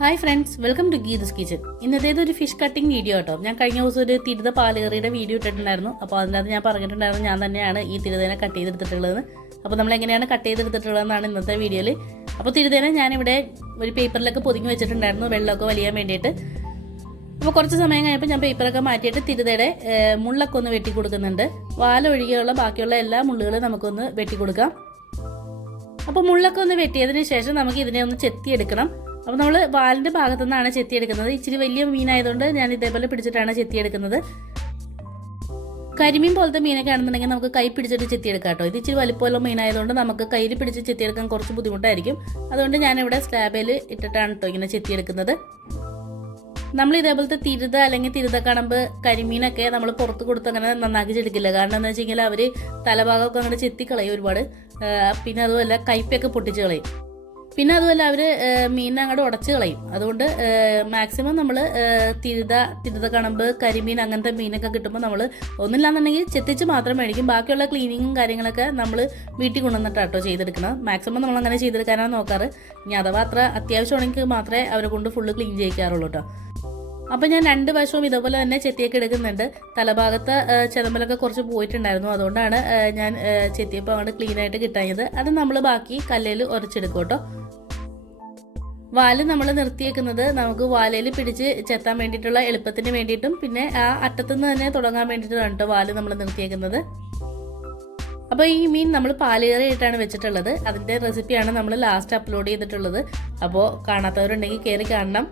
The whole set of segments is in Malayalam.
Hi friends welcome to Geetha's kitchen ഇന്നത്തേത് ഒരു ഫിഷ് കട്ടിംഗ് വീഡിയോ കേട്ടോ. ഞാൻ കഴിഞ്ഞ ദിവസം ഒരു തിരുത പാലുകറിയുടെ വീഡിയോ ഇട്ടിട്ടുണ്ടായിരുന്നു. അപ്പോൾ അതിനകത്ത് ഞാൻ പറഞ്ഞിട്ടുണ്ടായിരുന്നു ഞാൻ തന്നെയാണ് ഈ തിരുതേനെ കട്ട് ചെയ്തെടുത്തിട്ടുള്ളത് അപ്പോൾ നമ്മൾ എങ്ങനെയാണ് കട്ട് ചെയ്തെടുത്തിട്ടുള്ളതെന്നാണ് ഇന്നത്തെ വീഡിയോയിൽ അപ്പോൾ തിരുതേനെ ഞാനിവിടെ ഒരു പേപ്പറിലൊക്കെ പൊതിഞ്ഞ് വെച്ചിട്ടുണ്ടായിരുന്നു വെള്ളമൊക്കെ വലിയാൻ വേണ്ടിയിട്ട്. അപ്പോൾ കുറച്ച് സമയം കഴിഞ്ഞപ്പോൾ ഞാൻ പേപ്പറൊക്കെ മാറ്റിയിട്ട് തിരുതയുടെ മുള്ളൊക്കെ ഒന്ന് വെട്ടി കൊടുക്കുന്നുണ്ട്. വാലൊഴികെയുള്ള ബാക്കിയുള്ള എല്ലാ മുള്ളുകളും നമുക്കൊന്ന് വെട്ടി കൊടുക്കാം. അപ്പോൾ മുള്ളൊക്കെ ഒന്ന് വെട്ടിയതിന് ശേഷം നമുക്ക് ഇതിനെ ഒന്ന് ചെത്തിയെടുക്കണം. അപ്പോൾ നമ്മൾ വാലിന്റെ ഭാഗത്തു നിന്നാണ് ചെത്തിയെടുക്കുന്നത്. ഇച്ചിരി വലിയ മീനായതുകൊണ്ട് ഞാൻ ഇതേപോലെ പിടിച്ചിട്ടാണ് ചെത്തിയെടുക്കുന്നത്. കരിമീൻ പോലത്തെ മീനൊക്കെ ആണെന്നുണ്ടെങ്കിൽ നമുക്ക് കൈ പിടിച്ചിട്ട് ചെത്തിയെടുക്കാം കേട്ടോ ഇത് ഇച്ചിരി വലിപ്പമുള്ള മീനായതുകൊണ്ട് നമുക്ക് കയ്യിൽ പിടിച്ച് ചെത്തിയെടുക്കാൻ കുറച്ച് ബുദ്ധിമുട്ടായിരിക്കും. അതുകൊണ്ട് ഞാനിവിടെ സ്ലാബിൽ ഇട്ടിട്ടാണ് കേട്ടോ ഇങ്ങനെ ചെത്തിയെടുക്കുന്നത്. നമ്മൾ ഇതേപോലത്തെ തിരുത അല്ലെങ്കിൽ തിരുത കണമ്പ് കരിമീനൊക്കെ നമ്മൾ പുറത്ത് കൊടുത്ത് അങ്ങനെ നന്നാക്കി ചെടുക്കില്ല. കാരണം എന്താ വെച്ച് കഴിഞ്ഞാൽ അവർ തലഭാഗമൊക്കെ അങ്ങനെ ചെത്തിക്കളയും ഒരുപാട്. പിന്നെ അതുപോലെ കയ്പയൊക്കെ പൊട്ടിച്ച് കളയും. പിന്നെ അതുമല്ല അവർ മീനിനെ അങ്ങോട്ട് ഉടച്ച് കളയും. അതുകൊണ്ട് മാക്സിമം നമ്മൾ തിരുത തിരുത കണമ്പ് കരിമീൻ അങ്ങനത്തെ മീനൊക്കെ കിട്ടുമ്പോൾ നമ്മൾ ഒന്നില്ലാന്നുണ്ടെങ്കിൽ ചെത്തിച്ച് മാത്രം മേടിക്കും. ബാക്കിയുള്ള ക്ലീനിങ്ങും കാര്യങ്ങളൊക്കെ നമ്മൾ വീട്ടിൽ കൊണ്ടുവന്നിട്ട് കേട്ടോ ചെയ്തെടുക്കണം മാക്സിമം നമ്മൾ അങ്ങനെ ചെയ്തെടുക്കാനാണ് നോക്കാറ്. ഇനി അഥവാ അത്ര അത്യാവശ്യമാണെങ്കിൽ മാത്രമേ അവരെ കൊണ്ട് ഫുള്ള് ക്ലീൻ ചെയ്യിക്കാറുള്ളൂ കേട്ടോ അപ്പോൾ ഞാൻ രണ്ട് വശവും ഇതുപോലെ തന്നെ ചെത്തിയൊക്കെ എടുക്കുന്നുണ്ട്. തലഭാഗത്ത് ആ, ചെതമ്പലൊക്കെ കുറച്ച് പോയിട്ടുണ്ടായിരുന്നു. അതുകൊണ്ടാണ് ഞാൻ ചെത്തിയപ്പോൾ അങ്ങോട്ട് ക്ലീൻ ആയിട്ട് കിട്ടാഞ്ഞത്. അത് നമ്മൾ ബാക്കി കല്ലിൽ ഉരച്ചെടുക്കും കേട്ടോ. വാൽ നമ്മൾ നിർത്തിയേക്കുന്നത് നമുക്ക് വാലയിൽ പിടിച്ച് ചെത്താൻ വേണ്ടിയിട്ടുള്ള എളുപ്പത്തിന് വേണ്ടിയിട്ടും പിന്നെ ആ അറ്റത്തുനിന്ന് തന്നെ തുടങ്ങാൻ വേണ്ടിയിട്ടാണ് കേട്ടോ വാൽ നമ്മൾ നിർത്തിയേക്കുന്നത്. അപ്പോൾ ഈ മീൻ നമ്മൾ പാലുകറിയായിട്ടാണ് വെച്ചിട്ടുള്ളത്. അതിന്റെ റെസിപ്പിയാണ് നമ്മൾ ലാസ്റ്റ് അപ്ലോഡ് ചെയ്തിട്ടുള്ളത്. അപ്പോൾ കാണാത്തവരുണ്ടെങ്കിൽ കയറി കാണണം.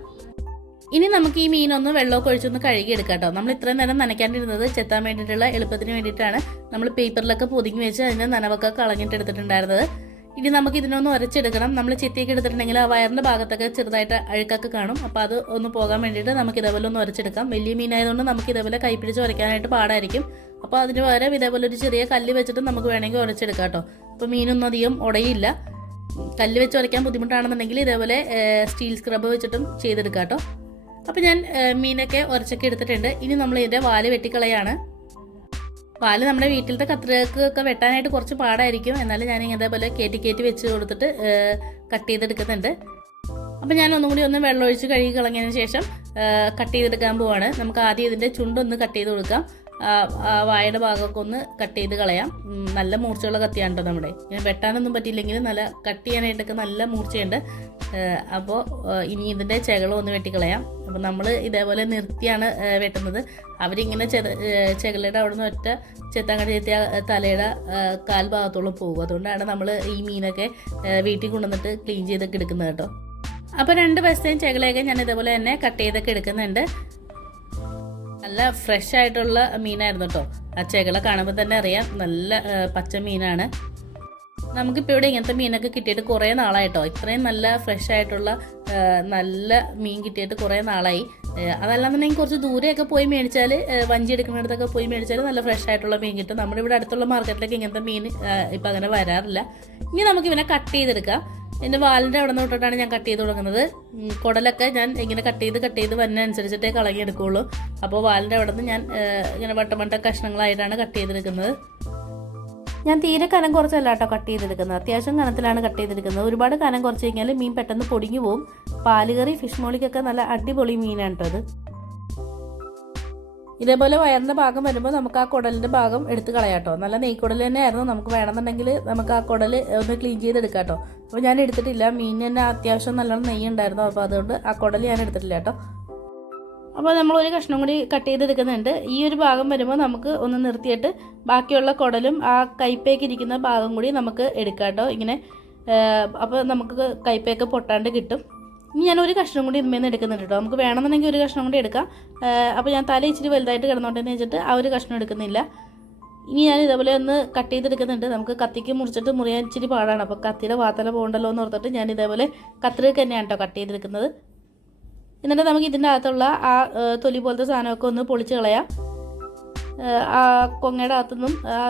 ഇനി നമുക്ക് ഈ മീനൊന്ന് വെള്ളമൊക്കെ ഒഴിച്ചൊന്ന് കഴുകി എടുക്കാം കേട്ടോ നമ്മൾ ഇത്രയും നേരം നനയ്ക്കാണ്ടിരുന്നത് ചെത്താൻ വേണ്ടിയിട്ടുള്ള എളുപ്പത്തിന് വേണ്ടിയിട്ടാണ്. നമ്മൾ പേപ്പറിലൊക്കെ പൊതിഞ്ഞ് വെച്ച് അതിന്റെ നനവൊക്കെ കളഞ്ഞിട്ട് എടുത്തിട്ടുണ്ടായിരുന്നത്. ഇനി നമുക്ക് ഇതിനൊന്ന് ഉരച്ചെടുക്കണം നമ്മൾ ചെത്തിയൊക്കെ എടുത്തിട്ടുണ്ടെങ്കിൽ ആ വയറിന്റെ ഭാഗത്തൊക്കെ ചെറുതായിട്ട് അഴുക്കൊക്കെ കാണും. അപ്പോൾ അത് ഒന്ന് പോകാൻ വേണ്ടിയിട്ട് നമുക്ക് ഇതേപോലെ ഒന്ന് ഉരച്ചെടുക്കാം വലിയ മീനായതുകൊണ്ട് നമുക്ക് ഇതേപോലെ കൈപ്പിടിച്ച് ഉരയ്ക്കാനായിട്ട് പാടായിരിക്കും. അപ്പോൾ അതിന് പകരം ഇതേപോലെ ഒരു ചെറിയ കല്ല് വെച്ചിട്ട് നമുക്ക് വേണമെങ്കിൽ ഉരച്ചെടുക്കാം കേട്ടോ അപ്പോൾ മീനൊന്നും അധികം ഉടയില്ല. കല്ല് വെച്ച് ഉരയ്ക്കാൻ ബുദ്ധിമുട്ടാണെന്നുണ്ടെങ്കിൽ ഇതേപോലെ സ്റ്റീൽ സ്ക്രബ് വെച്ചിട്ടും ചെയ്തെടുക്കാം കേട്ടോ അപ്പോൾ ഞാൻ മീനൊക്കെ ഉരച്ചൊക്കെ എടുത്തിട്ടുണ്ട്. ഇനി നമ്മൾ ഇതിന്റെ വാൽ വെട്ടിക്കളയാണ്. പാൽ നമ്മുടെ വീട്ടിലത്തെ ഒക്കെ വെട്ടാനായിട്ട് കുറച്ച് പാടായിരിക്കും. എന്നാലും ഞാൻ ഇതേപോലെ കയറ്റി കയറ്റി വെച്ച് കൊടുത്തിട്ട് കട്ട് ചെയ്തെടുക്കുന്നുണ്ട്. അപ്പോൾ ഞാൻ ഒന്നും കൂടി ഒന്ന് വെള്ളമൊഴിച്ച് കഴുകി കളഞ്ഞതിന് ശേഷം കട്ട് ചെയ്തെടുക്കാൻ പോവാണ്. നമുക്ക് ആദ്യം ഇതിന്റെ ചുണ്ടൊന്ന് കട്ട് ചെയ്ത് കൊടുക്കാം. വായയുടെ ഭാഗമൊക്കെ ഒന്ന് കട്ട് ചെയ്ത് കളയാം. നല്ല മൂർച്ചയുള്ള കത്തിയാണ് കേട്ടോ നമ്മുടെ. ഇങ്ങനെ വെട്ടാനൊന്നും പറ്റിയില്ലെങ്കിൽ നല്ല കട്ട് ചെയ്യാനായിട്ടൊക്കെ നല്ല മൂർച്ചയുണ്ട്. അപ്പോൾ ഇനി ഇതിന്റെ ചകളും ഒന്ന് വെട്ടിക്കളയാം. അപ്പോൾ നമ്മൾ ഇതേപോലെ നിർത്തിയാണ് വെട്ടുന്നത്. അവരിങ്ങനെ ചെത ചെകളുടെ അവിടെ നിന്ന് ഒറ്റ ചെത്താങ്കട ചെത്തിയ തലയുടെ കാൽഭാഗത്തോളം കാൽ ഭാഗത്തോളം പോകും. അതുകൊണ്ടാണ് നമ്മൾ ഈ മീനൊക്കെ വീട്ടിൽ കൊണ്ടുവന്നിട്ട് ക്ലീൻ ചെയ്തൊക്കെ എടുക്കുന്നത് കേട്ടോ. അപ്പോൾ രണ്ട് വശത്തെയും ചെകളയൊക്കെ ഞാൻ ഇതേപോലെ തന്നെ കട്ട് ചെയ്തൊക്കെ എടുക്കുന്നുണ്ട്. നല്ല ഫ്രഷ് ആയിട്ടുള്ള മീനായിരുന്നു കേട്ടോ. ആ ചകള കാണുമ്പോൾ തന്നെ അറിയാം നല്ല പച്ച മീനാണ്. നമുക്കിപ്പോൾ ഇവിടെ ഇങ്ങനത്തെ മീനൊക്കെ കിട്ടിയിട്ട് കുറേ നാളായിട്ടോ. ഇത്രയും നല്ല ഫ്രഷ് ആയിട്ടുള്ള നല്ല മീൻ കിട്ടിയിട്ട് കുറേ നാളായി. അതല്ലാന്നുണ്ടെങ്കിൽ കുറച്ച് ദൂരെയൊക്കെ പോയി മേടിച്ചാൽ വഞ്ചി എടുക്കുന്നിടത്തൊക്കെ പോയി മേടിച്ചാൽ നല്ല ഫ്രഷ് ആയിട്ടുള്ള മീൻ കിട്ടും. നമ്മുടെ ഇവിടെ അടുത്തുള്ള മാർക്കറ്റിലൊക്കെ ഇങ്ങനത്തെ മീൻ ഇപ്പം അങ്ങനെ വരാറില്ല. ഇനി നമുക്ക് ഇവനെ കട്ട് ചെയ്തെടുക്കാം. എന്റെ വാലിന്റെ അവിടെ നിന്ന് തൊട്ടിട്ടാണ് ഞാൻ കട്ട് ചെയ്ത് തുടങ്ങുന്നത് കുടലൊക്കെ ഞാൻ ഇങ്ങനെ കട്ട് ചെയ്ത് കട്ട് ചെയ്ത് വരുന്നതനുസരിച്ചിട്ടേ കളഞ്ഞെടുക്കുകയുള്ളൂ അപ്പോൾ വാലിന്റെ അവിടെ നിന്ന് ഞാൻ ഇങ്ങനെ വട്ടം വട്ട കഷ്ണങ്ങളായിട്ടാണ് കട്ട് ചെയ്തെടുക്കുന്നത്. ഞാൻ തീരെ കനം കുറച്ചല്ല കേട്ടോ കട്ട് ചെയ്തെടുക്കുന്നത്. അത്യാവശ്യം കനത്തിലാണ് കട്ട് ചെയ്തെടുക്കുന്നത്. ഒരുപാട് കനം കുറച്ച് കഴിഞ്ഞാൽ മീൻ പെട്ടെന്ന് പൊടിഞ്ഞു പോകും പാലുകറി ഫിഷ് മോളിക്കൊക്കെ നല്ല അടിപൊളി മീനാണ് കേട്ടോ അത് ഇതേപോലെ വയറിന്റെ ഭാഗം വരുമ്പോൾ നമുക്ക് ആ കുടലിന്റെ ഭാഗം എടുത്ത് കളയാട്ടോ നല്ല നെയ്ക്കുടൽ തന്നെയായിരുന്നു. നമുക്ക് വേണമെന്നുണ്ടെങ്കിൽ നമുക്ക് ആ കുടൽ ഒന്ന് ക്ലീൻ ചെയ്തെടുക്കാം കേട്ടോ. അപ്പോൾ ഞാൻ എടുത്തിട്ടില്ല. മീൻ തന്നെ അത്യാവശ്യം നല്ലോണം നെയ്യ് ഉണ്ടായിരുന്നു അപ്പോൾ അതുകൊണ്ട് ആ കുടൽ ഞാൻ എടുത്തിട്ടില്ല കേട്ടോ. അപ്പോൾ നമ്മൾ ഒരു കഷ്ണം കൂടി കട്ട് ചെയ്തെടുക്കുന്നുണ്ട്. ഈ ഒരു ഭാഗം വരുമ്പോൾ നമുക്ക് ഒന്ന് നിർത്തിയിട്ട് ബാക്കിയുള്ള കുടലും ആ കൈപ്പേക്ക് ഇരിക്കുന്ന ഭാഗം കൂടി നമുക്ക് എടുക്കാം കേട്ടോ. ഇങ്ങനെ അപ്പോൾ നമുക്ക് കൈപ്പേക്ക് പൊട്ടാണ്ട് കിട്ടും. ഇനി ഞാൻ ഒരു കഷ്ണം കൂടി ഇതുമേന്ന് എടുക്കുന്നുണ്ട് കേട്ടോ. നമുക്ക് വേണമെന്നുണ്ടെങ്കിൽ ഒരു കഷ്ണം കൂടി എടുക്കാം. അപ്പോൾ ഞാൻ തല ഇച്ചിരി വലുതായിട്ട് കിടന്നോട്ടെന്ന് വെച്ചിട്ട് ആ ഒരു കഷ്ണം എടുക്കുന്നില്ല. ഇനി ഞാൻ ഇതേപോലെ ഒന്ന് കട്ട് ചെയ്തെടുക്കുന്നുണ്ട്. നമുക്ക് കത്തിക്ക് മുറിച്ചിട്ട് മുറിയാൻ ഇച്ചിരി പാടാണ്. അപ്പോൾ കത്തിയുടെ വാത്തല പോകണ്ടല്ലോ എന്ന് ഓർത്തിട്ട് ഞാൻ ഇതേപോലെ കത്തിരിക്ക് തന്നെയാണ് കേട്ടോ കട്ട് ചെയ്തെടുക്കുന്നത്. എന്നിട്ട് നമുക്ക് ഇതിന്റെ അകത്തുള്ള ആ തൊലി പോലത്തെ സാധനമൊക്കെ ഒന്ന് പൊളിച്ച് കളയാം. ആ കൊങ്ങയുടെ അകത്തുനിന്നും ആ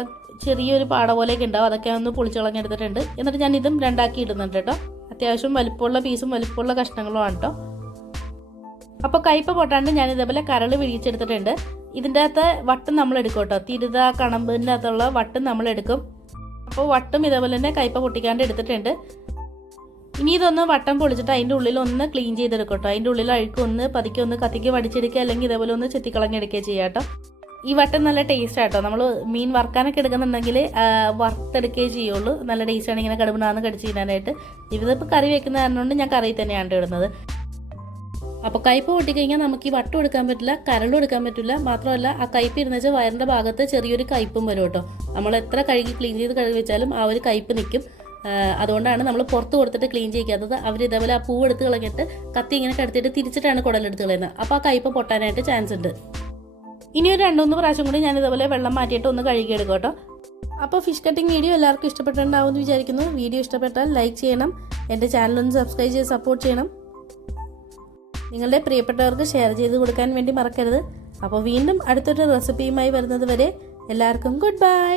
ചെറിയൊരു പാട പോലെയൊക്കെ ഉണ്ടാവും. അതൊക്കെ ഒന്ന് പൊളിച്ച് കളഞ്ഞെടുത്തിട്ടുണ്ട്. എന്നിട്ട് ഞാൻ ഇതും രണ്ടാക്കി ഇടുന്നുണ്ട് കേട്ടോ. അത്യാവശ്യം വലിപ്പമുള്ള പീസും വലിപ്പമുള്ള കഷ്ണങ്ങളുമാണ് കേട്ടോ. അപ്പോൾ കയ്പ പൊട്ടാണ്ട് ഞാൻ ഇതേപോലെ കരൾ വിഴിച്ചെടുത്തിട്ടുണ്ട് ഇതിന്റെ അകത്ത് വട്ടും നമ്മൾ എടുക്കും കേട്ടോ. തിരുത കണമ്പിന്റെ അകത്തുള്ള വട്ടം നമ്മൾ എടുക്കും. അപ്പോൾ വട്ടും ഇതേപോലെ തന്നെ കയ്പ പൊട്ടിക്കാണ്ട് എടുത്തിട്ടുണ്ട്. ഇനി ഇതൊന്ന് വട്ടം പൊളിച്ചിട്ട് അതിന്റെ ഉള്ളിൽ ഒന്ന് ക്ലീൻ ചെയ്തെടുക്കും കേട്ടോ അതിന്റെ ഉള്ളിൽ അഴുക്ക് ഒന്ന് പതുക്കെ ഒന്ന് കത്തിക്ക് വടിച്ചെടുക്കുക അല്ലെങ്കിൽ ഇതേപോലെ ഒന്ന് ചെത്തിക്കളഞ്ഞെടുക്കുക ചെയ്യാം കേട്ടോ ഈ വട്ടം നല്ല ടേസ്റ്റ് ആട്ടോ. നമ്മൾ മീൻ വറുക്കാനൊക്കെ എടുക്കുന്നുണ്ടെങ്കിൽ വറുത്തെടുക്കുകയേ ചെയ്യുള്ളൂ. നല്ല ടേസ്റ്റാണ് ഇങ്ങനെ കടുപിനാന്ന് കടിച്ച് തിന്നാനായിട്ട്. ഇതിപ്പോൾ കറി വെക്കുന്ന കാരണം ഞാൻ കറി തന്നെയാണ് ഇടുന്നത്. അപ്പോൾ കയ്പ് പൊട്ടിക്കഴിഞ്ഞാൽ നമുക്ക് ഈ വട്ടം എടുക്കാൻ പറ്റില്ല കരളും എടുക്കാൻ പറ്റില്ല. മാത്രമല്ല ആ കയ്പ് ഇരുന്ന് വെച്ചാൽ വയറിന്റെ ഭാഗത്ത് ചെറിയൊരു കയ്പും വരും കേട്ടോ നമ്മൾ എത്ര കഴുകി ക്ലീൻ ചെയ്ത് കഴുകി വെച്ചാലും ആ ഒരു കയ്പ് നിൽക്കും. അതുകൊണ്ടാണ് നമ്മൾ പുറത്ത് കൊടുത്തിട്ട് ക്ലീൻ ചെയ്യിക്കാത്തത്. അവർ ഇതേപോലെ ആ പൂവ് എടുത്ത് കളഞ്ഞിട്ട് കത്തി ഇങ്ങനെ കടത്തിയിട്ട് തിരിച്ചിട്ടാണ് കുടലെടുത്ത് കളയുന്നത്. അപ്പോൾ ആ കയ്പ് പൊട്ടാനായിട്ട് ചാൻസ് ഉണ്ട്. ഇനി ഒരു രണ്ടുമൂന്ന് പ്രാവശ്യം കൂടി ഞാൻ ഇതേപോലെ വെള്ളം മാറ്റിയിട്ട് ഒന്ന് കഴുകിയെടുക്കും കേട്ടോ. അപ്പോൾ ഫിഷ് കട്ടിംഗ് വീഡിയോ എല്ലാവർക്കും ഇഷ്ടപ്പെട്ടിട്ടുണ്ടാവുമെന്ന് വിചാരിക്കുന്നു. വീഡിയോ ഇഷ്ടപ്പെട്ടാൽ ലൈക്ക് ചെയ്യണം. എന്റെ ചാനൽ ഒന്ന് സബ്സ്ക്രൈബ് ചെയ്ത് സപ്പോർട്ട് ചെയ്യണം. നിങ്ങളുടെ പ്രിയപ്പെട്ടവർക്ക് ഷെയർ ചെയ്ത് കൊടുക്കാൻ വേണ്ടി മറക്കരുത്. അപ്പോൾ വീണ്ടും അടുത്തൊരു റെസിപ്പിയുമായി വരുന്നത് വരെ എല്ലാവർക്കും ഗുഡ് ബൈ